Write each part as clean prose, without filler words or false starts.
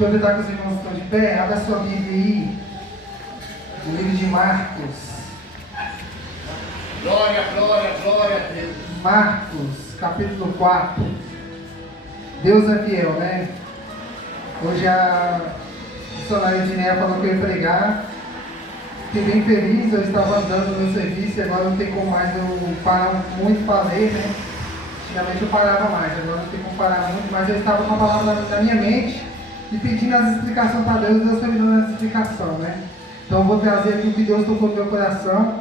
Aproveitar que os irmãos estão de pé, abre a sua Bíblia aí, no livro de Marcos. Glória, glória, glória a Deus. Marcos, capítulo 4. Deus é fiel, né? Hoje a missionária Dinéia falou que eu ia pregar. Fiquei bem feliz, eu estava andando no meu serviço e agora não tem como mais eu parar muito para ler, né? Antigamente eu parava mais, agora não tem como parar muito, mas eu estava com a palavra na minha mente e pedindo as explicações para Deus, Deus foi me dando as explicações, né? Então eu vou trazer aqui o que Deus tocou no meu coração.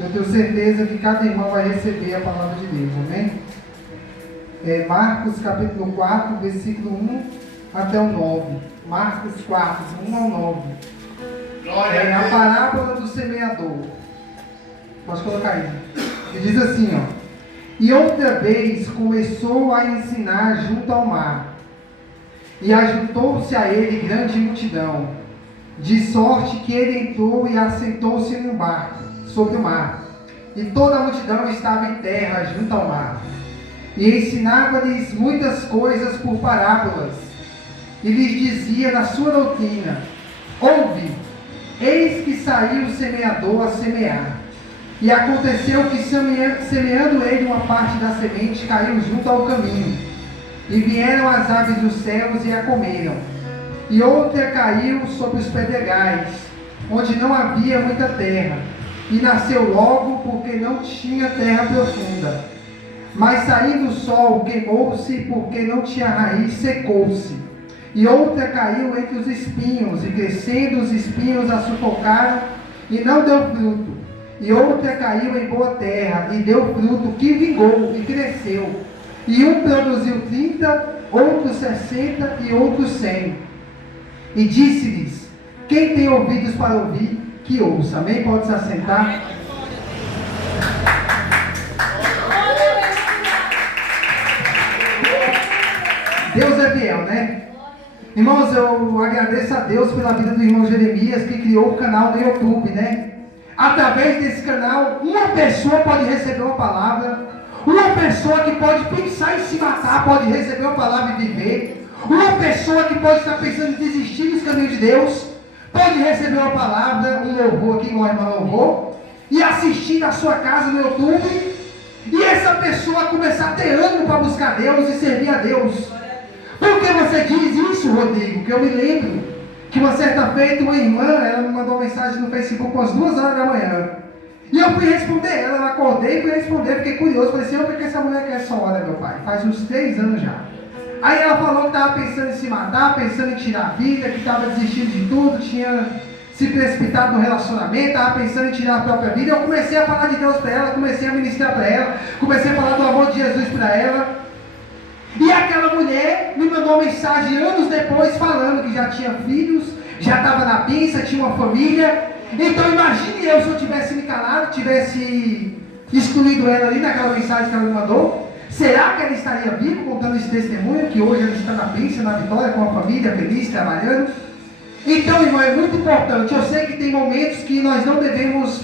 Eu tenho certeza que cada irmão vai receber a palavra de Deus, amém? Marcos capítulo 4, versículo 1 até o 9. Marcos 4, 1 ao 9. Glória A parábola do semeador. Pode colocar aí. Ele diz assim, ó. E outra vez começou a ensinar junto ao mar. E ajuntou-se a ele grande multidão, de sorte que ele entrou e assentou-se no barco, sobre o mar. E toda a multidão estava em terra, junto ao mar. E ensinava-lhes muitas coisas por parábolas. E lhes dizia na sua doutrina: ouve, eis que saiu o semeador a semear. E aconteceu que, semeando ele uma parte da semente, caiu junto ao caminho. E vieram as aves dos céus e a comeram. E outra caiu sobre os pedregais, onde não havia muita terra. E nasceu logo, porque não tinha terra profunda. Mas saindo o sol, queimou-se, porque não tinha raiz, secou-se. E outra caiu entre os espinhos, e crescendo os espinhos a sufocaram, e não deu fruto. E outra caiu em boa terra, e deu fruto, que vingou e cresceu. E um produziu 30, outro 60 e outro 100. E disse-lhes: quem tem ouvidos para ouvir, que ouça. Amém? Pode se assentar. Deus é fiel, né? Irmãos, eu agradeço a Deus pela vida do irmão Jeremias, que criou o canal do YouTube, né? Através desse canal, uma pessoa pode receber uma palavra. Uma pessoa que pode pensar em se matar pode receber uma palavra e viver. Uma pessoa que pode estar pensando em desistir dos caminhos de Deus pode receber uma palavra, um louvor aqui, uma irmã louvor, e assistir na sua casa no YouTube. E essa pessoa começar a ter ânimo para buscar Deus e servir a Deus. Por que você diz isso, Rodrigo? Que eu me lembro que uma certa feita uma irmã, ela me mandou uma mensagem no Facebook às 2 horas da manhã. E eu fui responder ela, eu acordei e fui responder, fiquei curioso, falei, Senhor, por que essa mulher quer essa hora, meu pai? Faz uns 3 anos já. Aí ela falou que estava pensando em se matar, pensando em tirar a vida, que estava desistindo de tudo, tinha se precipitado no relacionamento, estava pensando em tirar a própria vida. Eu comecei a falar de Deus para ela, comecei a ministrar para ela, comecei a falar do amor de Jesus para ela. E aquela mulher me mandou uma mensagem anos depois falando que já tinha filhos, já estava na pinça, tinha uma família. Então imagine eu, se eu tivesse me calado, tivesse excluído ela ali naquela mensagem que ela me mandou. Será que ela estaria viva contando esse testemunho, que hoje ela está na bênção, na vitória, com a família, feliz, trabalhando? Então, irmão, é muito importante. Eu sei que tem momentos que nós não devemos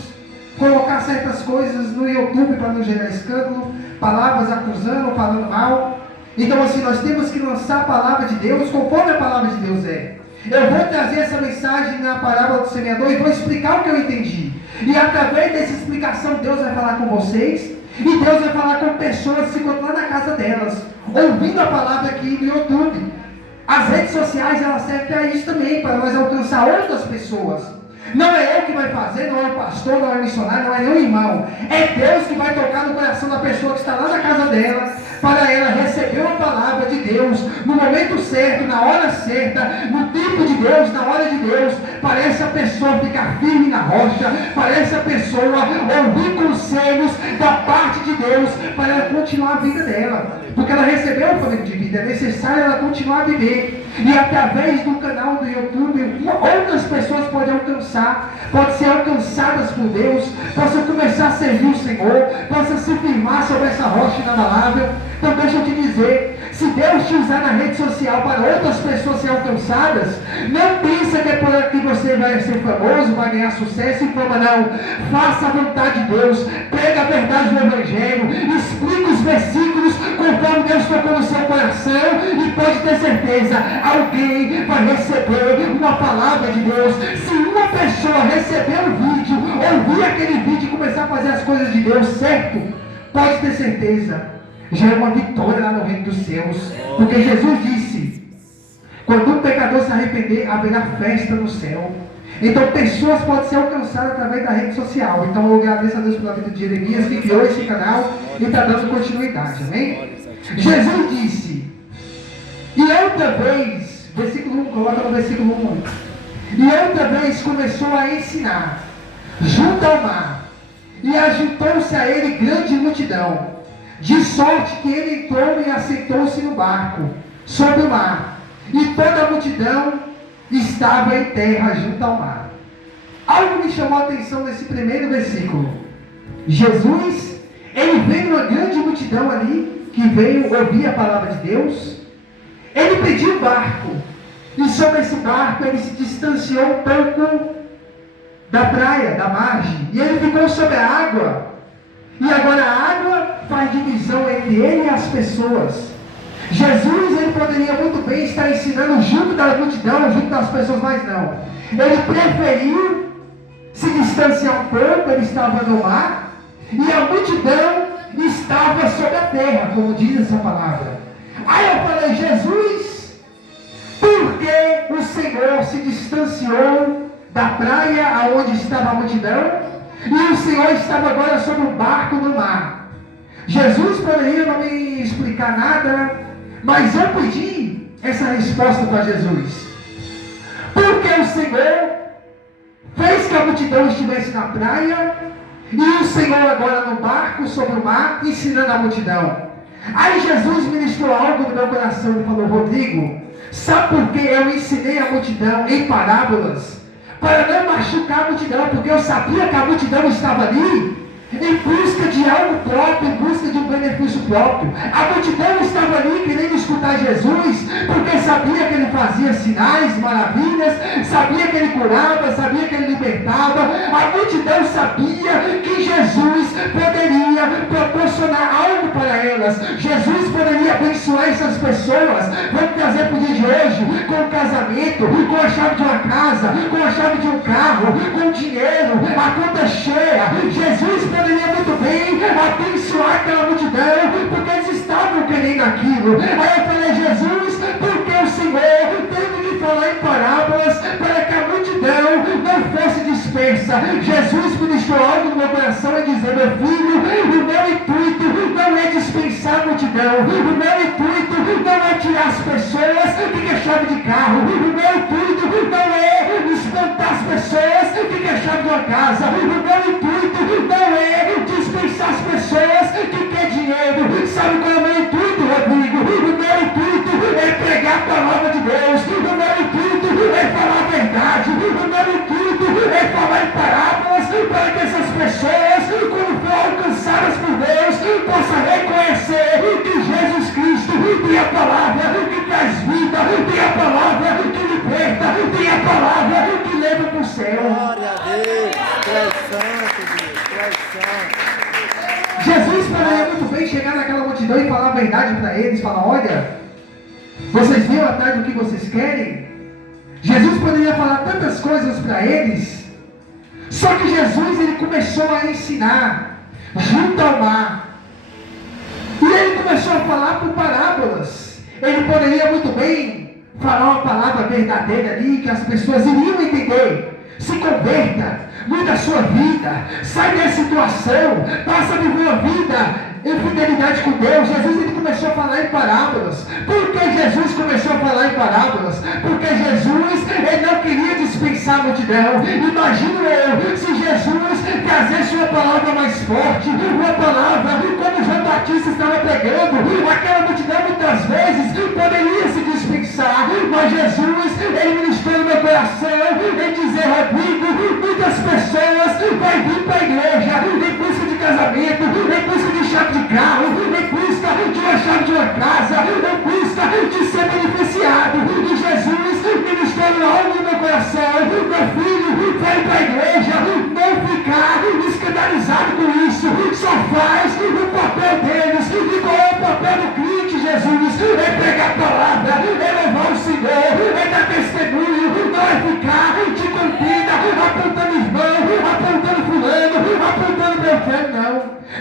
colocar certas coisas no YouTube para não gerar escândalo, palavras acusando, falando mal. Então, assim, nós temos que lançar a palavra de Deus conforme a palavra de Deus é. Eu vou trazer essa mensagem na parábola do semeador e vou explicar o que eu entendi. E através dessa explicação, Deus vai falar com vocês. E Deus vai falar com pessoas que ficam lá na casa delas, ouvindo a palavra aqui no YouTube. As redes sociais, elas servem para isso também, para nós alcançar outras pessoas. Não é eu que vai fazer, não é o pastor, não é o missionário, não é nenhum irmão. É Deus que vai tocar no coração da pessoa que está lá na casa dela, para ela receber uma palavra de Deus, no momento certo, na hora certa, no tempo de Deus, na hora de Deus, para essa pessoa ficar firme na rocha, para essa pessoa ouvir conselhos da parte de Deus, para ela continuar a vida dela, porque ela recebeu o poder de vida, é necessário ela continuar a viver. E através do canal do YouTube, outras pessoas podem ser alcançadas por Deus, possam começar a servir o Senhor, possam se firmar sobre essa rocha inabalável. Então deixa eu te dizer, Se Deus te usar na rede social para outras pessoas serem alcançadas, não pensa que é por aqui você vai ser famoso, vai ganhar sucesso e fama, não. Faça a vontade de Deus, prega a verdade do Evangelho, explica os versículos conforme Deus tocou no seu coração e pode ter certeza, alguém vai receber uma palavra de Deus. Se uma pessoa receber um vídeo, ouvir aquele vídeo e começar a fazer as coisas de Deus certo, pode ter certeza, já é uma vitória lá no reino dos céus. Porque Jesus disse, quando um pecador se arrepender, haverá festa no céu. Então pessoas podem ser alcançadas através da rede social. Então eu agradeço a Deus pela vida de Jeremias, que criou esse canal e está dando continuidade, amém? Jesus disse, e outra vez, versículo 1, coloca no versículo 1, e outra vez começou a ensinar junto ao mar, e ajuntou-se a ele grande multidão, de sorte que ele entrou e assentou-se no barco, sobre o mar, e toda a multidão estava em terra junto ao mar. Algo me chamou a atenção nesse primeiro versículo. Jesus, ele veio uma grande multidão ali, que veio ouvir a palavra de Deus. Ele pediu um barco, e sobre esse barco ele se distanciou um pouco da praia, da margem, e ele ficou sobre a água, e agora a água faz divisão entre ele e as pessoas. Jesus, ele poderia muito bem estar ensinando junto da multidão, junto das pessoas, mas não, ele preferiu se distanciar um pouco. Ele estava no mar, e a multidão estava sobre a terra, como diz essa palavra. Aí eu falei, Jesus, por que o Senhor se distanciou da praia aonde estava a multidão, e o Senhor estava agora sobre um barco no mar? Jesus poderia não me explicar nada, mas eu pedi essa resposta para Jesus. Porque o Senhor fez que a multidão estivesse na praia, e o Senhor agora no barco sobre o mar, ensinando a multidão. Aí Jesus ministrou algo no meu coração e falou, Rodrigo, sabe por que eu ensinei a multidão em parábolas? Para não machucar a multidão, porque eu sabia que a multidão estava ali em busca de algo próprio, em busca de um benefício próprio. A multidão estava ali querendo escutar Jesus, porque sabia que ele fazia sinais, maravilhas, sabia que ele curava, sabia que ele libertava. A multidão sabia que Jesus poderia proporcionar algo para elas. Jesus poderia abençoar essas pessoas. Vamos trazer para o dia de hoje, com o casamento, com a chave de uma casa, com a chave de um carro, com dinheiro, a conta cheia. Jesus poderia muito bem abençoar aquela multidão, porque eles estavam querendo aquilo. Aí eu falei, Jesus, porque o Senhor teve que falar em parábolas para que a multidão não fosse dispersa. Jesus ministrou algo no meu coração e dizer, meu filho, o meu intuito não é dispensar a multidão, o meu intuito não é tirar as pessoas que quer chave de carro, o meu intuito não é espantar as pessoas que quer chave de uma casa, o meu intuito não é dispensar as pessoas que quer dinheiro. Sabe qual é o meu intuito, Rodrigo? O meu intuito é pregar a palavra de Deus, o meu intuito é falar a verdade, o meu intuito é falar em parábolas, para que essas pessoas, quando for alcançadas por Deus, possam reconhecer que Jesus Cristo tem a palavra que traz vida, tem a palavra que liberta, tem a palavra que leva para o céu. Glória a Deus, tu és santo, Deus, tu és santo. Jesus poderia muito bem chegar naquela multidão e falar a verdade para eles, falar, olha, vocês viram atrás do que vocês querem? Jesus poderia falar tantas coisas para eles, só que Jesus, ele começou a ensinar junto ao mar, e ele começou a falar por parábolas. Ele poderia muito bem falar uma palavra verdadeira ali, que as pessoas iriam entender. Se converta, muda a sua vida, sai da situação, passa a viver uma vida em fidelidade com Deus. Jesus, ele começou a falar em parábolas. Por que Jesus começou a falar em parábolas? Porque Jesus, ele não queria dispensar a multidão. Imagino eu, se Jesus trazesse uma palavra mais forte, uma palavra como João Batista estava pregando, aquela multidão muitas vezes poderia se dispensar, mas Jesus, ele ministrou no meu coração em dizer, Rodrigo, muitas pessoas vão vir para a igreja em busca de casamento, em busca de chave de carro, em busca de uma chave de uma casa, em meu filho, vem para a igreja, não ficar escandalizado com isso, só faz o papel deles, e qual é o papel do crente, Jesus? É pregar a palavra, é louvar o Senhor, é dar testemunho, não é ficar de contenda, apontando irmão, apontando fulano, apontando Beltrano, não.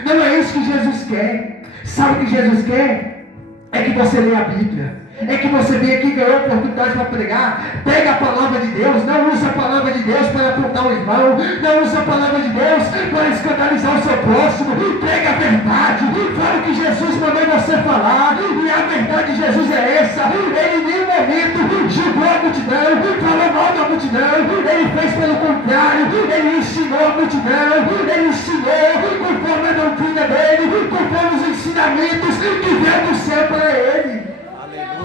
Não é isso que Jesus quer. Sabe o que Jesus quer? É que você leia a Bíblia. É que você venha aqui e ganhou a oportunidade para pregar. Pega a palavra de Deus. Não usa a palavra de Deus para apontar o irmão. Não usa a palavra de Deus para escandalizar o seu próximo. Prega a verdade. Fala o que Jesus mandou você falar. E a verdade de Jesus é essa. Ele em nenhum momento julgou a multidão, falou mal da multidão. Ele fez pelo contrário. Ele ensinou a multidão. Ele ensinou conforme a doutrina dele, conforme os ensinamentos que veio do céu para ele.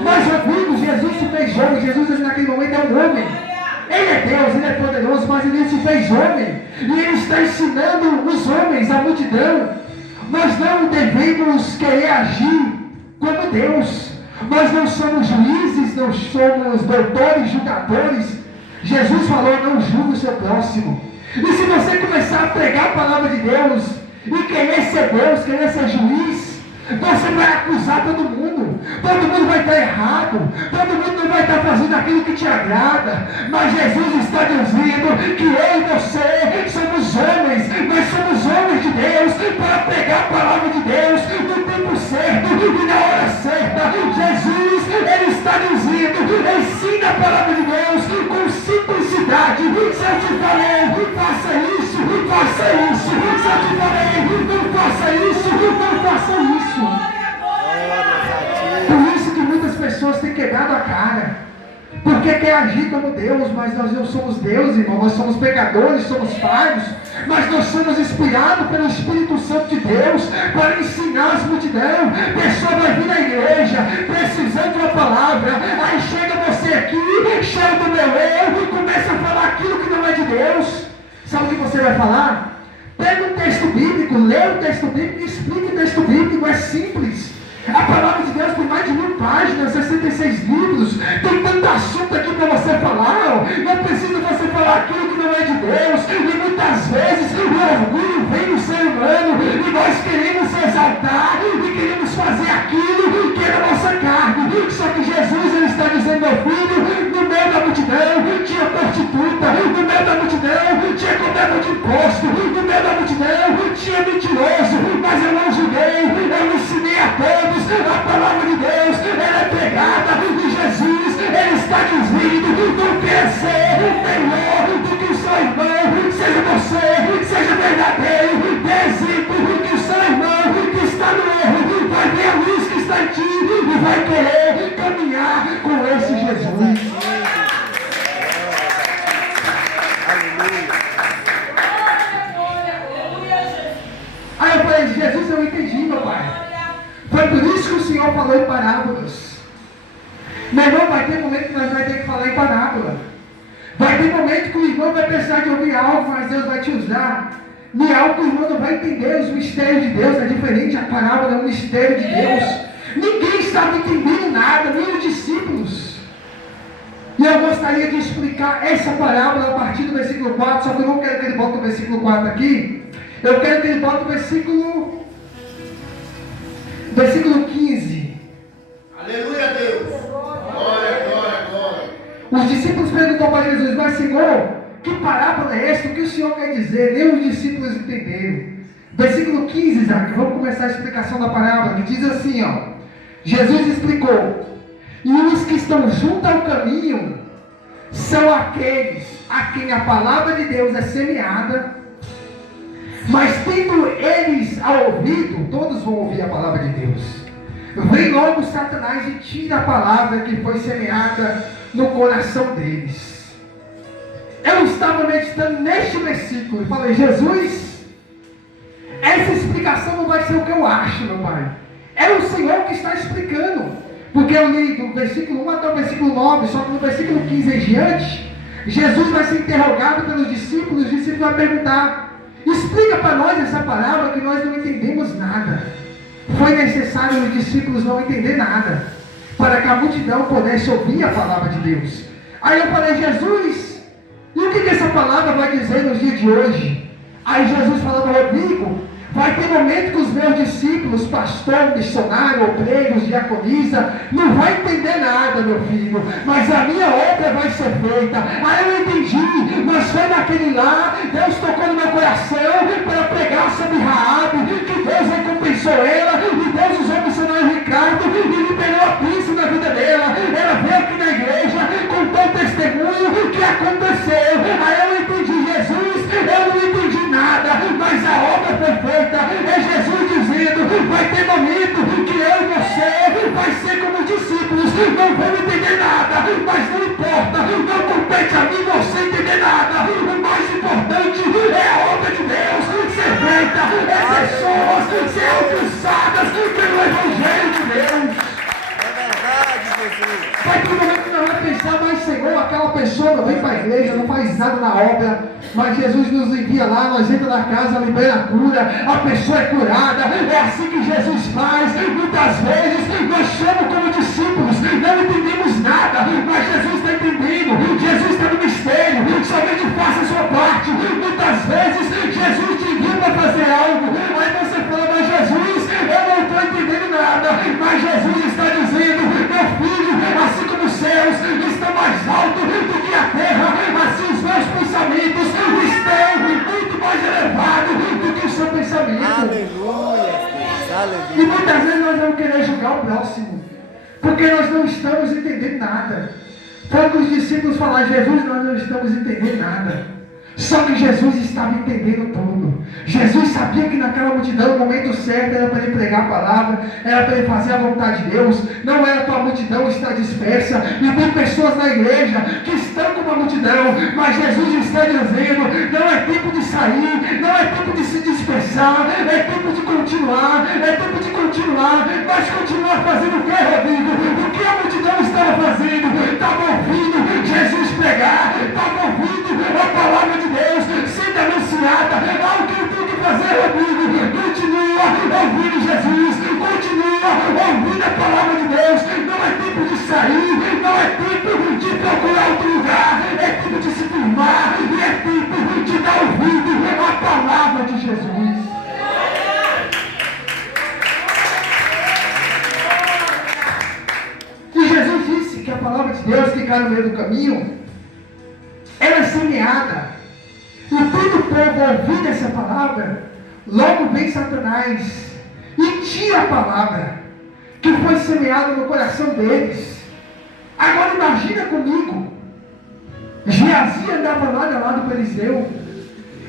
Mas ouvindo, Jesus se fez homem. Jesus naquele momento é um homem. Ele é Deus, ele é poderoso, mas ele se fez homem. E ele está ensinando os homens, a multidão. Nós não devemos querer agir como Deus. Nós não somos juízes, não somos doutores, julgadores. Jesus falou, não julgue o seu próximo. E se você começar a pregar a palavra de Deus e querer ser Deus, querer ser juiz, você vai acusar todo mundo vai estar errado, todo mundo não vai estar fazendo aquilo que te agrada, mas Jesus está dizendo que eu e você somos homens, nós somos homens de Deus, para pregar a palavra de Deus no tempo certo e na hora certa. Jesus, ele está dizendo, ensina a palavra de Deus com simplicidade. Se eu te falei, faça isso, faça isso. Se eu te falei, não faça isso, não faça isso. Por isso que muitas pessoas têm quebrado a cara. Porque quer agir como Deus, mas nós não somos Deus, irmão. Nós somos pecadores, somos falhos. Mas nós somos inspirados pelo Espírito Santo de Deus para ensinar as multidões. A pessoa vai vir na igreja precisando de uma palavra. Aí chega você aqui, cheio do meu eu, e começa a falar aquilo que não é de Deus. Sabe o que você vai falar? Pega um texto bíblico, lê o texto bíblico e explica o texto bíblico. É simples. A palavra de Deus tem mais de 1000 páginas, 66 livros. Tem tanto assunto aqui para você falar. Não precisa você falar aquilo que não é de Deus. E muitas vezes o orgulho vem do ser humano e nós queremos se exaltar e queremos fazer aquilo que é da nossa carne. Só que Jesus, ele está dizendo, meu filho, no meio da multidão tinha prostituta, no meio da multidão tinha cobrador de imposto, no meio da multidão tinha mentiroso, mas eu não julguei, eu ensinei a todos. A palavra de Deus, ela é pregada, e Jesus, ele está dizendo, não quer ser melhor do que o seu irmão, seja você, seja verdadeiro, dê exemplo que o seu irmão que está no erro vai ver a luz que está em ti e vai querer caminhar com esse Jesus. Aí eu falei, Jesus, eu entendi, meu pai. Foi por isso que o Senhor falou em parábolas. Meu irmão, vai ter momento que nós vamos ter que falar em parábola. Vai ter momento que o irmão vai precisar de ouvir algo, mas Deus vai te usar em algo que o irmão não vai entender. Os mistérios de Deus é diferente. A parábola é um mistério de Deus. Ninguém estava entendendo nada, nem os discípulos. E eu gostaria de explicar essa parábola a partir do versículo 4, só que eu não quero que ele bote o versículo 4 aqui. Eu quero que ele bote o versículo 15. Aleluia, Deus. Glória, glória, glória. Os discípulos perguntam para Jesus, mas Senhor, que parábola é esta? O que o Senhor quer dizer? Nem os discípulos entenderam. Versículo 15, Isaac, vamos começar a explicação da parábola, que diz assim, ó. Jesus explicou, e os que estão junto ao caminho são aqueles a quem a palavra de Deus é semeada, mas tendo eles ao ouvido, todos vão ouvir a palavra de Deus. Vem logo Satanás e tira a palavra que foi semeada no coração deles. Eu estava meditando neste versículo e falei, Jesus, essa explicação não vai ser o que eu acho, meu pai. É o Senhor que está explicando. Porque eu li do versículo 1 até o versículo 9, só que no versículo 15 em diante, Jesus vai ser interrogado pelos discípulos, os discípulos vão perguntar, explica para nós essa parábola que nós não entendemos nada. Foi necessário os discípulos não entender nada, para que a multidão pudesse ouvir a palavra de Deus. Aí eu falei, Jesus, que essa palavra vai dizer nos dias de hoje? Aí Jesus falando, Rodrigo, vai ter momento que os meus discípulos, pastor, missionário, obreiros, diaconisa, não vai entender nada, meu filho, mas a minha obra vai ser feita. Aí eu entendi, mas foi naquele lá, Deus tocou no meu coração para pregar sobre Raabe, que Deus recompensou ela, e Deus usou o missionário Ricardo e liberou a príncipe na vida dela. Ela veio aqui na igreja, contou o testemunho que aconteceu. Aí eu entendi, Jesus, eu não entendi nada, mas a obra foi feita. É Jesus dizendo, vai ter momento que eu e você vai ser como discípulos, não vamos entender nada, mas não importa, não compete a mim você entender nada. O mais importante é a obra de Deus ser feita, é pessoas ser alcançadas pelo Evangelho de Deus. É verdade, Jesus. Vai ter um momento que nós vamos pensar, mas Senhor, aquela pessoa não vem para a igreja, não faz nada na obra, mas Jesus nos envia lá, nós entramos na casa, libera a cura, a pessoa é curada. É assim que Jesus faz. Muitas vezes nós somos como discípulos, não entendemos nada, mas Jesus está entendendo, Jesus está no mistério, somente faça a sua parte. Muitas vezes Jesus te envia para fazer algo, aí você fala, mas Jesus, eu não estou entendendo nada, mas Jesus está dizendo, meu filho, assim como os céus estão mais altos do que a terra, assim os meus pensamentos estão muito mais elevados do que o seu pensamento. Aleluia, Deus, aleluia. E muitas vezes nós vamos querer julgar o próximo, porque nós não estamos entendendo nada. Quando os discípulos falaram, Jesus, nós não estamos entendendo nada. Só que Jesus estava entendendo tudo. Jesus sabia que naquela multidão, o momento certo era para ele pregar a palavra, era para ele fazer a vontade de Deus. Não era para a multidão estar dispersa. E tem pessoas na igreja que estão com a multidão, mas Jesus está dizendo, não é tempo de sair, não é tempo de se dispersar, é tempo de continuar, mas continuar fazendo o que, Rodrigo? O que a multidão estava fazendo? Estava ouvindo Jesus pregar, estava ouvindo a palavra de Deus sendo anunciada. Algo que eu tenho que fazer, Rodrigo, continua ouvindo Jesus, continua ouvindo a palavra de Deus. Não é tempo de sair, não é tempo de procurar outro lugar, é tempo de se firmar e é tempo de dar ouvido à palavra de Jesus. E Jesus disse que a palavra de Deus que cai no meio do caminho, ela é semeada. E todo o povo ouvindo essa palavra, logo vem Satanás e tira a palavra que foi semeada no coração deles. Agora imagina comigo, Geazi andava lado a lado com Eliseu,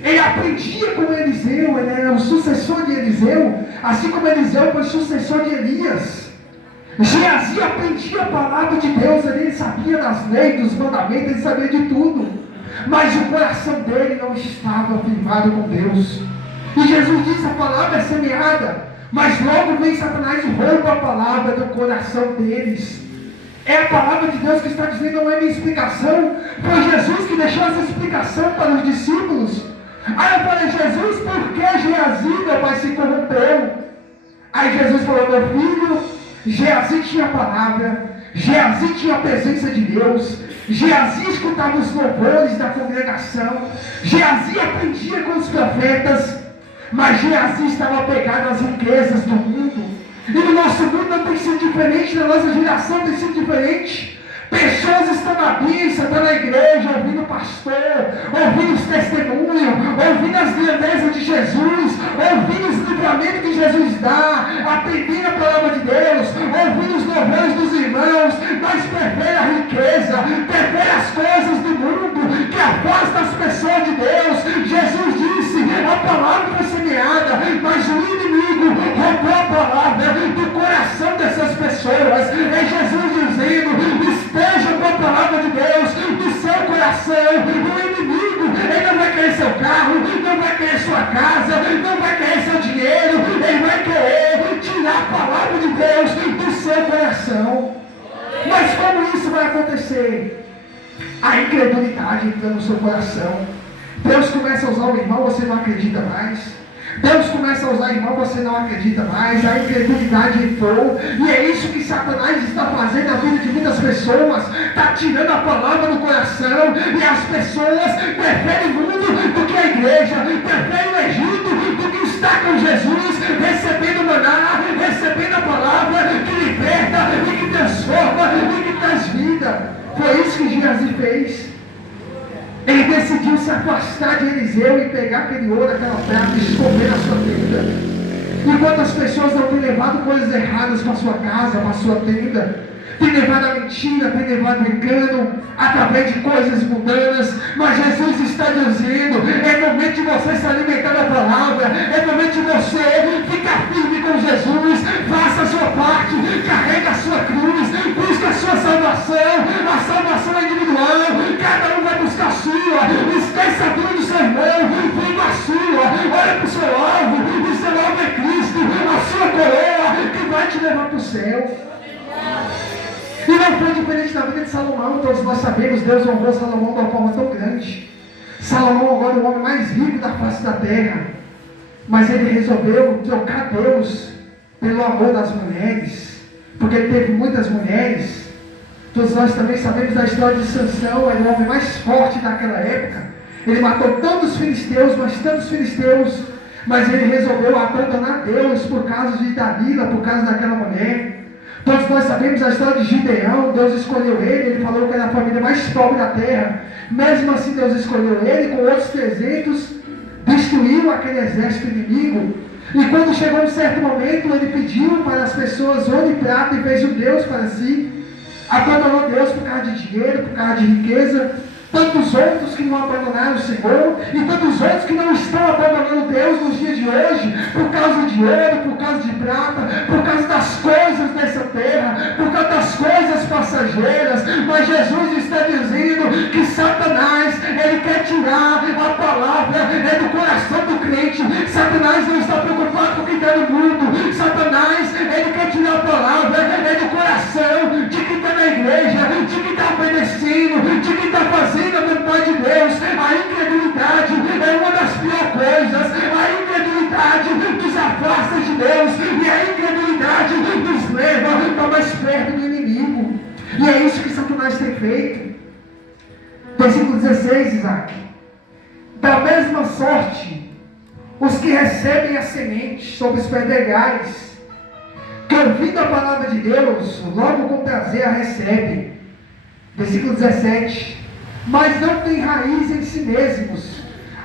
ele aprendia com Eliseu, ele era o sucessor de Eliseu, assim como Eliseu foi sucessor de Elias. Geazi aprendia a palavra de Deus, ele sabia das leis, dos mandamentos, ele sabia de tudo. Mas o coração dele não estava firmado com Deus. E Jesus disse, a palavra é semeada, mas logo vem Satanás e rouba a palavra do coração deles. É a palavra de Deus que está dizendo, não é minha explicação. Foi Jesus que deixou essa explicação para os discípulos. Aí eu falei, Jesus, por que Geazi, meu pai, se corrompeu? Aí Jesus falou, meu filho, Geazi tinha a palavra, Geazi tinha a presença de Deus, Geazi escutava os louvores da congregação, Geazi aprendia com os profetas, mas Geazi estava apegado às riquezas do mundo. E no nosso mundo não tem sido diferente, na nossa geração tem sido diferente. Pessoas estão na missa, estão na igreja, ouvindo o pastor, ouvindo os testemunhos, ouvindo as grandezas de Jesus, ouvindo os livramentos que Jesus dá, aprendendo a palavra de Deus, ouvindo os louvores dos irmãos, mas prefere a riqueza, prefere as coisas do mundo, que afasta as pessoas de Deus. Jesus disse, a palavra foi semeada, mas o inimigo roubou a palavra do coração dessas pessoas. É Jesus dizendo, esteja com a palavra de Deus no seu coração. O inimigo, ele não vai querer seu carro, não vai querer sua casa, não vai querer seu dinheiro, ele vai querer tirar a palavra de Deus do seu coração. Mas como isso vai acontecer? A incredulidade entra no seu coração. Deus começa a usar o irmão, você não acredita mais. Deus começa a usar irmão, você não acredita mais, a incredulidade entrou, e é isso que Satanás está fazendo na vida de muitas pessoas, está tirando a palavra do coração, e as pessoas preferem o mundo do que a igreja, preferem o Egito do que estar com Jesus, recebendo maná, recebendo a palavra que liberta, e que transforma, e que traz vida. Foi isso que Geazi fez. Ele decidiu se afastar de Eliseu e pegar aquele ouro, aquela prata e esconder na sua tenda. Enquanto as pessoas não têm levado coisas erradas para a sua casa, para a sua tenda, tem levado a mentira, tem levado o engano, através de coisas mundanas, mas Jesus está dizendo, é momento de você se alimentar da palavra, é momento de você ficar firme com Jesus, faça a sua parte, carrega a sua cruz, busca a sua salvação, a salvação é individual, cada um vai buscar a sua, esqueça a cruz do seu irmão, viva a sua, olha para o seu alvo, o seu alvo é Cristo, a sua coroa, que vai te levar para o céu. E não foi diferente da vida de Salomão. Todos nós sabemos, Deus honrou Salomão de uma forma tão grande. Salomão agora é o homem mais rico da face da terra, mas ele resolveu trocar Deus pelo amor das mulheres, porque ele teve muitas mulheres. Todos nós também sabemos da história de Sansão, era o homem mais forte daquela época. Ele matou tantos filisteus, mas ele resolveu abandonar Deus por causa de Dalila, por causa daquela mulher. Todos nós sabemos a história de Gideão. Deus escolheu ele falou que era a família mais pobre da terra. Mesmo assim Deus escolheu ele, com outros 300, destruiu aquele exército inimigo. E quando chegou um certo momento, ele pediu para as pessoas ouro e prata e fez um Deus para si. Abandonou Deus por causa de dinheiro, por causa de riqueza. Tantos outros que não abandonaram o Senhor, e tantos outros que não estão abandonando Deus nos dias de hoje, por causa de ouro, por causa de prata, por causa das coisas dessa terra, por causa das coisas passageiras. Mas Jesus está dizendo que Satanás, ele quer tirar a palavra do coração do crente. Satanás não está preocupado com quem está no mundo. Satanás, ele quer tirar a palavra do coração de quem está na igreja, de quem está obedecendo, de quem está fazendo a vontade de Deus. A incredulidade é uma das piores coisas. A incredulidade nos afasta de Deus, e a incredulidade nos leva para mais perto do inimigo. E é isso que Satanás tem feito. Versículo 16, Isaac. Da mesma sorte, os que recebem a semente sobre os pedregais, que ouvindo a palavra de Deus, logo com prazer a recebem. Versículo 17. Mas não têm raiz em si mesmos,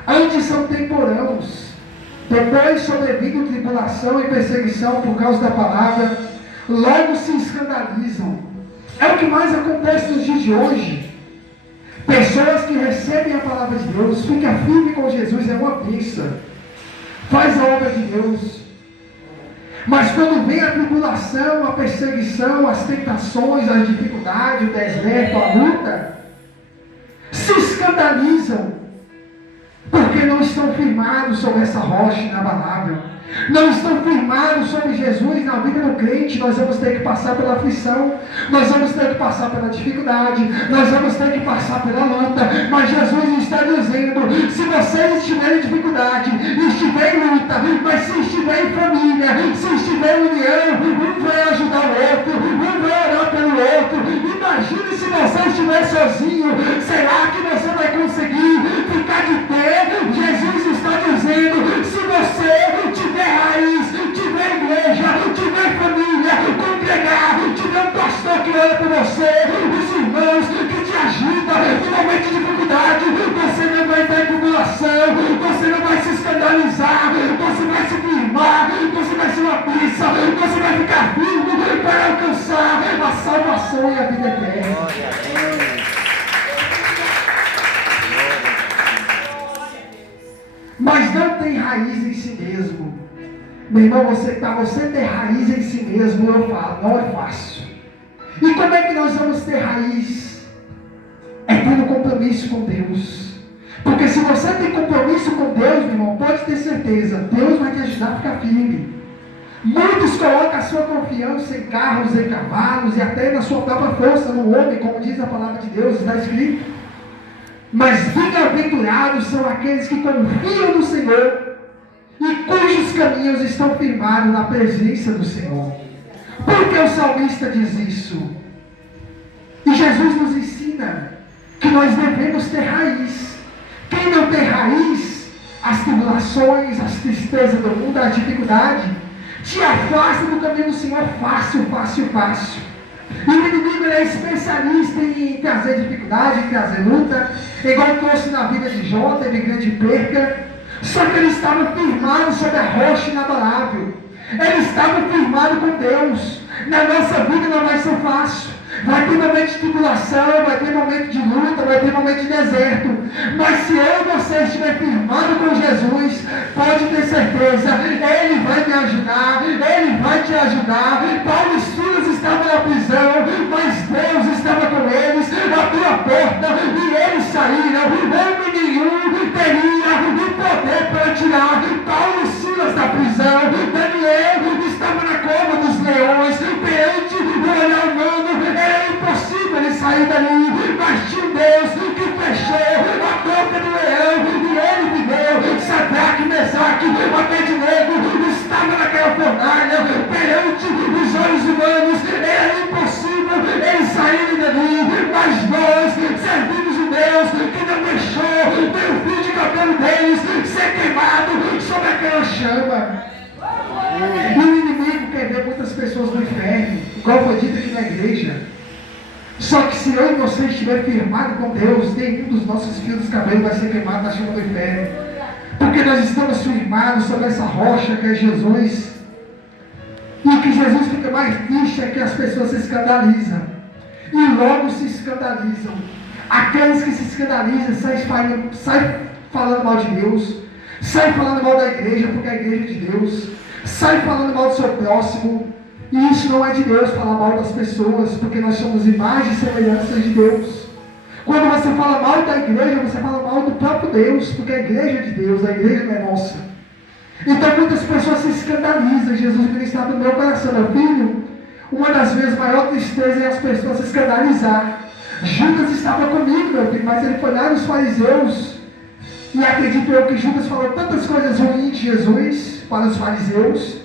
antes são temporãos. Depois, sobrevindo tribulação e perseguição por causa da palavra, logo se escandalizam. É o que mais acontece nos dias de hoje. Pessoas que recebem a palavra de Deus, fica firme com Jesus, é uma bênção, faz a obra de Deus. Mas quando vem a tribulação, a perseguição, as tentações, as dificuldades, o deserto, a luta, se escandalizam, porque não estão firmados sobre essa rocha inabalável, não estão firmados sobre Jesus. Na vida do crente, nós vamos ter que passar pela aflição, nós vamos ter que passar pela dificuldade, nós vamos ter que passar pela luta, mas Jesus está dizendo: se vocês estiverem em dificuldade, estiver em luta, mas se estiver em família, se estiver em união, um vai ajudar o outro, um vai orar pelo outro. Imagine se você estiver sozinho, será que você vai conseguir ficar de pé? Jesus está dizendo: se você tiver raiz, tiver igreja, tiver família, congregar, tiver um pastor que olha por você, os irmãos que te ajudam no momento de dificuldade, você não vai estar em tribulação, você não vai se escandalizar, você vai se firmar, você vai ser uma pizza, você vai ficar firme para alcançar a salvação e a vida eterna. Mas não tem raiz em si mesmo. Meu irmão, você ter raiz em si mesmo, eu falo, não é fácil. E como é que nós vamos ter raiz? É tendo compromisso com Deus. Porque se você tem compromisso com Deus, meu irmão, pode ter certeza, Deus vai te ajudar a ficar firme. Muitos colocam a sua confiança em carros, em cavalos e até na sua própria força, no homem, como diz a palavra de Deus, está escrito. Mas bem-aventurados são aqueles que confiam no Senhor e cujos caminhos estão firmados na presença do Senhor. Por que o salmista diz isso? E Jesus nos ensina que nós devemos ter raiz. Quem não tem raiz, as tribulações, as tristezas do mundo, a dificuldade, te afasta do caminho do Senhor fácil, fácil, fácil. E o inimigo é especialista em trazer dificuldade, em trazer luta, igual trouxe na vida de Jó, teve grande perca. Só que ele estava firmado sobre a rocha inabalável. Ele estava firmado com Deus. Na nossa vida não vai ser fácil. Vai ter momento de tribulação, vai ter momento de luta, vai ter momento de deserto. Mas se eu e você estiver firmado com Jesus, pode ter certeza, Ele vai me ajudar, Ele vai te ajudar. Paulo e Silas estavam na prisão, mas Deus estava com eles, abriu a porta e eles saíram. Homem nenhum teria o poder para tirar Paulo e Silas da prisão. Daniel estava na cova dos leões, perante o olhar humano, era impossível ele sair dali, mas tinha Deus que fechou a boca do leão e ele viveu. Sadraque, Mesaque, Abednego estava naquela fornalha, perante os olhos humanos, era impossível eles saírem dali, mas nós servimos um Deus que não deixou o fio de cabelo deles ser queimado sobre aquela chama. E o inimigo quer ver muitas pessoas no inferno, igual foi dito aqui na igreja. Só que se eu e você estiver firmado com Deus, nenhum dos nossos fios de cabelo vai ser queimado na chama do inferno. Porque nós estamos firmados sobre essa rocha que é Jesus. E o que Jesus fica mais triste é que as pessoas se escandalizam. E logo se escandalizam. Aqueles que se escandalizam saem falando mal de Deus, saem falando mal da igreja, porque a igreja é de Deus, saem falando mal do seu próximo. E isso não é de Deus, falar mal das pessoas, porque nós somos imagens e semelhanças de Deus. Quando você fala mal da igreja, você fala mal do próprio Deus, porque a igreja é de Deus, a igreja não é nossa. Então muitas pessoas se escandalizam. Jesus ministrava no meu coração: meu filho, uma das vezes maior tristeza é as pessoas se escandalizar. Judas estava comigo, meu filho, mas ele foi lá nos fariseus, e acredito eu que Judas falou tantas coisas ruins de Jesus para os fariseus.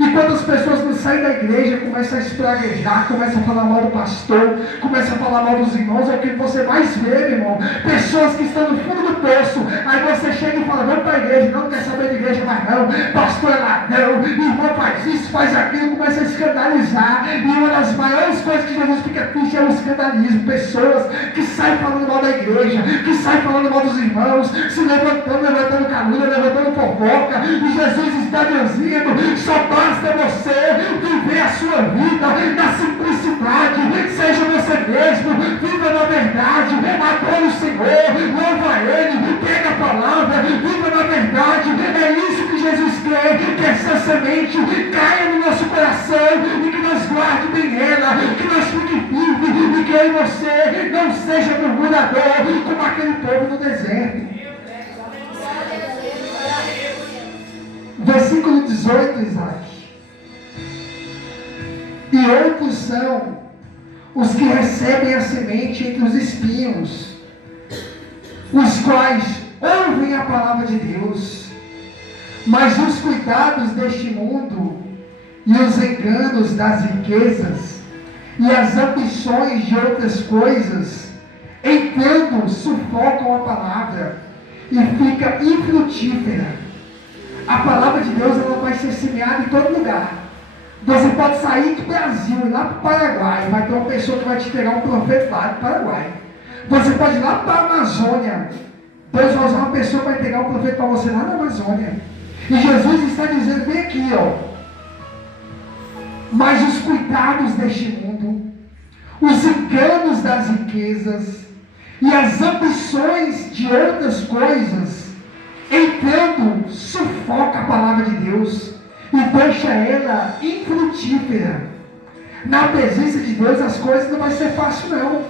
E quando as pessoas não saem da igreja, começam a espraguejar, começam a falar mal do pastor, começam a falar mal dos irmãos, é o que você mais vê, meu irmão. Pessoas que estão no fundo do poço, aí você chega e fala: vamos para a igreja, não quer saber de igreja mais não, pastor é ladrão, irmão faz isso, faz aquilo, começa a escandalizar. E uma das maiores coisas que Jesus fica triste é o escandalismo. Pessoas que saem falando mal da igreja, que saem falando mal dos irmãos, se levantando calúnia, levantando fofoca. E Jesus está dizendo: só basta você viver a sua vida na simplicidade, seja você mesmo, viva na verdade, adore o Senhor, louva Ele, pega a palavra, viva na verdade. É isso que Jesus quer, que essa semente caia no nosso coração e que nós guarde bem ela, que nós fique firme e que eu e você não seja murmurador como aquele povo no deserto. Versículo 18, Isaac. E outros são os que recebem a semente entre os espinhos, os quais ouvem a palavra de Deus, mas os cuidados deste mundo e os enganos das riquezas e as ambições de outras coisas, entrando, sufocam a palavra e fica infrutífera. A palavra de Deus, ela vai ser semeada em todo lugar. Você pode sair do Brasil e lá para o Paraguai, vai ter uma pessoa que vai te pegar um profeta lá do Paraguai. Você pode ir lá para a Amazônia, Deus vai usar uma pessoa que vai pegar um profeta para você lá na Amazônia. E Jesus está dizendo bem aqui, ó: mas os cuidados deste mundo, os enganos das riquezas e as ambições de outras coisas, entrando, sufoca a palavra de Deus e deixa ela infrutífera. Na presença de Deus as coisas não vai ser fácil não.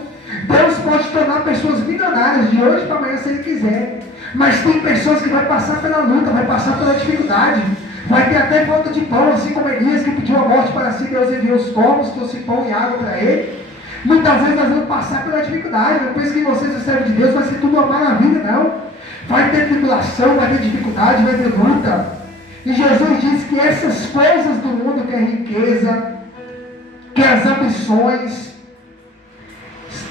Deus pode tornar pessoas milionárias de hoje para amanhã se Ele quiser. Mas tem pessoas que vai passar pela luta, vai passar pela dificuldade, vai ter até falta de pão, assim como Elias que pediu a morte para si, Deus enviou os corvos, trouxe pão e água para ele. Muitas vezes nós vamos passar pela dificuldade. Depois que você se serve de Deus, vai ser tudo uma maravilha, não. Vai ter tribulação, vai ter dificuldade, vai ter luta. E Jesus diz que essas coisas do mundo, que é a riqueza, que as ambições,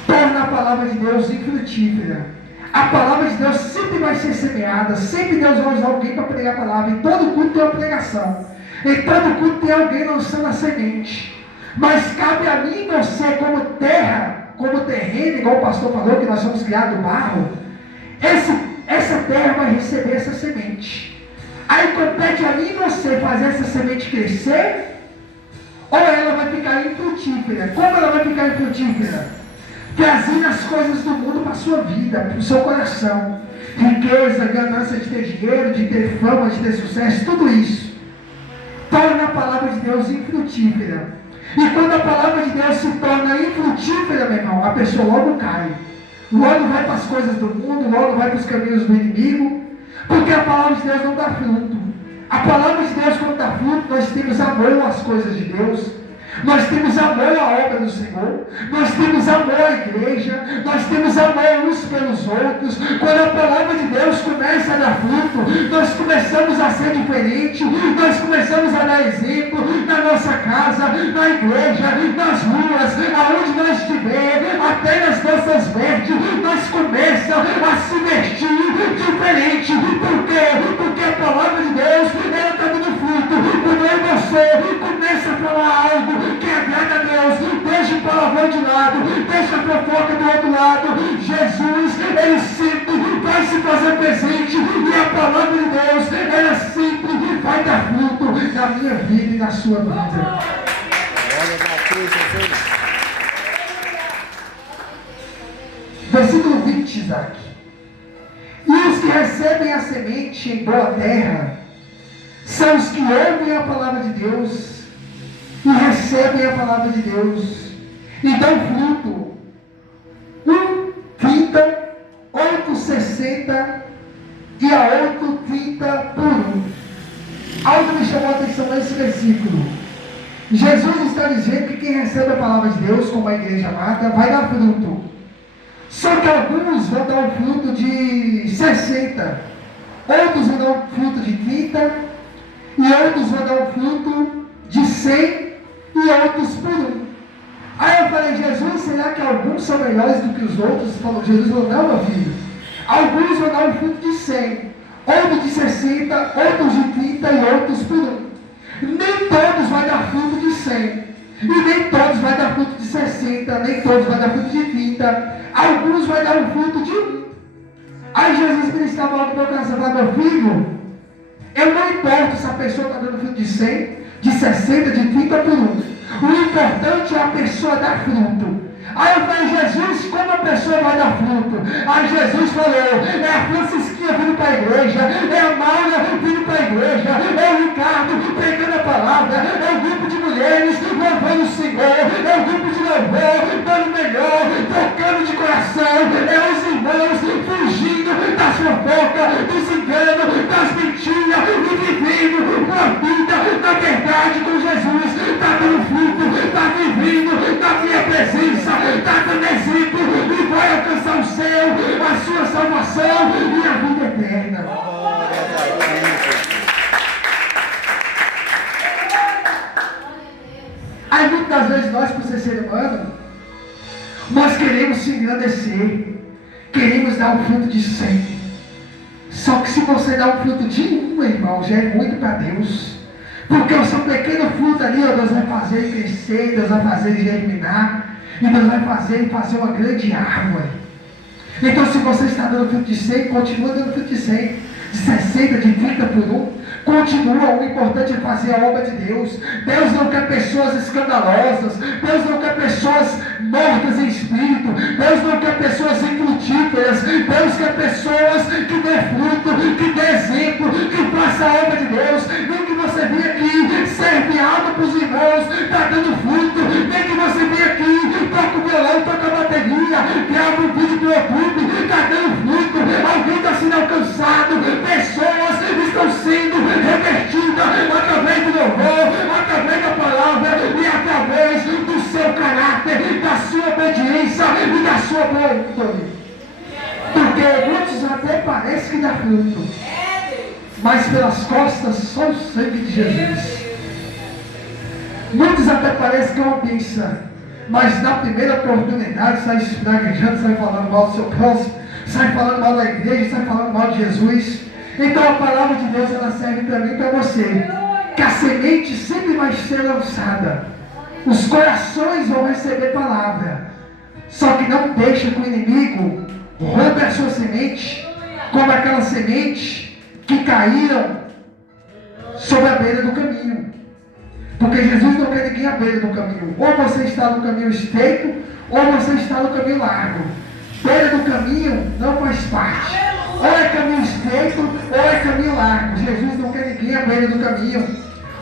torna a palavra de Deus infrutífera. A palavra de Deus sempre vai ser semeada, sempre Deus vai usar alguém para pregar a palavra. Em todo culto tem uma pregação, em todo culto tem alguém lançando a semente. Mas cabe a mim e você, como terra, como terreno, igual o pastor falou, que nós somos criados do barro, essa terra vai receber essa semente. Aí compete a mim e você fazer essa semente crescer, ou ela vai ficar infrutífera. Como ela vai ficar infrutífera? Trazendo as coisas do mundo para a sua vida, para o seu coração. Riqueza, ganância de ter dinheiro, de ter fama, de ter sucesso, tudo isso torna a palavra de Deus infrutífera. E quando a palavra de Deus se torna infrutífera, meu irmão, a pessoa logo cai. Logo vai para as coisas do mundo, logo vai para os caminhos do inimigo, porque a palavra de Deus não dá fruto. A palavra de Deus, quando dá fruto, nós temos amor às coisas de Deus, nós temos amor à obra do Senhor, nós temos amor à igreja, nós temos amor uns pelos outros. Quando a palavra de Deus começa a dar fruto, nós começamos a ser diferente, nós começamos a dar exemplo na nossa casa, na igreja, nas ruas, aonde nós estiver, até nas nossas vestes, nós começamos a se vestir diferente. Por quê? Porque a palavra de Deus, ela está dando fruto. Quando eu e você começa a falar algo que agrada a Deus, deixa o palavrão de lado, deixa a fofoca do outro lado, Jesus, ele sempre vai se fazer presente, e a palavra de Deus, ela sempre vai dar fruto na minha vida e na sua vida. Glória a Deus, Jesus. Versículo 20, Isaac. E os que recebem a semente em boa terra são os que ouvem a palavra de Deus e recebem a palavra de Deus e dão fruto, 30, 60 e a 30 por 1. Algo me chamou a atenção nesse versículo. Jesus está dizendo que quem recebe a palavra de Deus, como a igreja amada, vai dar fruto. Só que alguns vão dar um fruto de 60, outros vão dar um fruto de 30 e outros vão dar um fruto de 100 e outros por 1. Aí eu falei, Jesus, será que alguns são melhores do que os outros? Jesus falou, não, meu filho. Alguns vão dar um fruto de 100, outros de 60, outros de 30 e outros por 1. Nem todos vão dar fruto de 100, e nem todos vão dar fruto de 60, nem todos vão dar fruto de 30. Alguns vão dar um fruto de 1. Aí Jesus ministrava lá no meu coração, falava, meu filho, eu não importo se a pessoa está dando fruto de 100, de 60, de 30 por 1. O importante é a pessoa dar fruto. Aí eu falei, Jesus, como a pessoa vai dar fruto? Aí Jesus falou, é a Francisquinha vindo para a igreja, é a Maura vindo para a igreja, é o Ricardo pregando a palavra, é o grupo de mulheres louvando o Senhor, é o grupo de louvor dando melhor, tocando de coração, é os irmãos fugindo das fofocas, dos enganos, das mentiras e vivendo uma vida na verdade com Jesus. Está dando fruto, está vivendo na minha presença, está dando exemplo e vai alcançar o céu, a sua salvação e a vida eterna. Aí muitas vezes nós, por ser ser humano, nós queremos se engrandecer, queremos dar um fruto de 100. Só que se você dá um fruto de 1, irmão, já é muito para Deus. Porque o seu pequeno fruto ali, ó, Deus vai fazer ele crescer, Deus vai fazer ele germinar, e Deus vai fazer ele fazer uma grande árvore. Então, se você está dando fruto de 100, continua dando fruto de 100, de 60, de 30 por 1. Continua, o importante é fazer a obra de Deus. Deus não quer pessoas escandalosas, Deus não quer pessoas mortas em espírito, Deus não quer pessoas infrutíferas, Deus quer pessoas que dê fruto, que dê exemplo, que faça a obra de Deus. Nem que você venha aqui, serve água para os irmãos, está dando fruto, nem que você venha aqui, toca o violão, toca a bateria, grava um vídeo para o YouTube, está dando fruto, alguém está sendo alcançado, pessoas estão sendo revertida através do louvor, através da palavra e através do seu caráter, da sua obediência e da sua boa índole. Porque muitos até parece que dá fruto, mas pelas costas só o sangue de Jesus. Muitos até parecem que é uma bênção, mas na primeira oportunidade sai espraguejando, sai falando mal do seu próximo, sai falando mal da igreja, sai falando mal de Jesus. Então a palavra de Deus, ela serve para mim e para você, que a semente sempre vai ser lançada, os corações vão receber palavra, só que não deixa que o inimigo roube a sua semente, como aquela semente que caíram sobre a beira do caminho. Porque Jesus não quer ninguém à beira do caminho. Ou você está no caminho estreito, ou você está no caminho largo. Beira do caminho não faz parte. Ou é caminho estreito, ou é caminho largo. Jesus não quer ninguém à beira do caminho.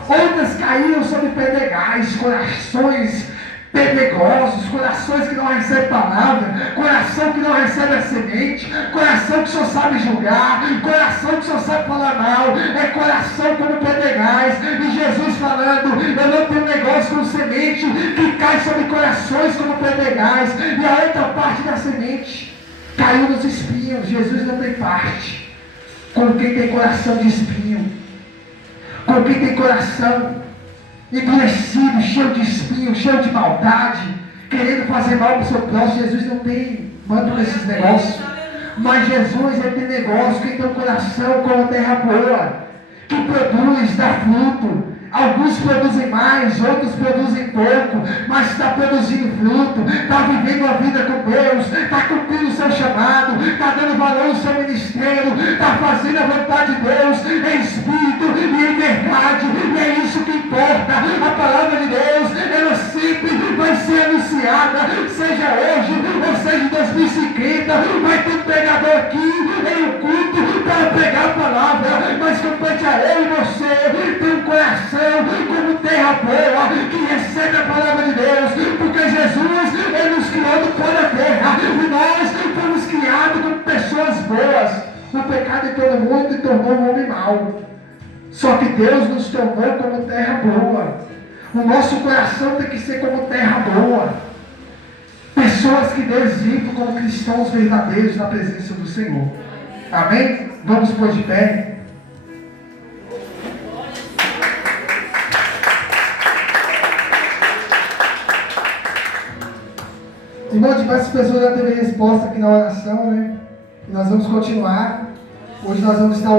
Outras caíram sobre pedregais, corações pedregosos, corações que não recebem palavra, coração que não recebe a semente, coração que só sabe julgar, coração que só sabe falar mal, é coração como pedregais. E Jesus falando, eu não tenho negócio com semente que cai sobre corações como pedregais, e a outra parte da semente caiu nos espinhos. Jesus não tem parte com quem tem coração de espinho, com quem tem coração endurecido, cheio de espinho, cheio de maldade, querendo fazer mal para o seu próximo. Jesus não tem mando com esses negócios, mas Jesus tem negócio que tem um coração como terra boa, que produz, dá fruto. Alguns produzem mais, outros produzem pouco, mas está produzindo fruto, está vivendo a vida com Deus, está cumprindo o seu chamado, está dando valor ao seu ministério, está fazendo a vontade de Deus em espírito e em verdade, e é isso que importa. A palavra de Deus, ela sempre vai ser anunciada, seja hoje ou seja em 2050, vai ter um pregador aqui em um culto para pregar a palavra, mas compete a eu e você ter um coração como terra boa, que recebe a palavra de Deus, porque Jesus, Ele nos criou do pó da terra, e nós fomos criados como pessoas boas. O pecado entrou no mundo e tornou o homem mau, só que Deus nos tornou como terra boa. O nosso coração tem que ser como terra boa, pessoas que desvivem como cristãos verdadeiros na presença do Senhor. Amém? Vamos pôr de pé. Irmão, diversas pessoas já teve resposta aqui na oração, né? E nós vamos continuar. Hoje nós vamos estar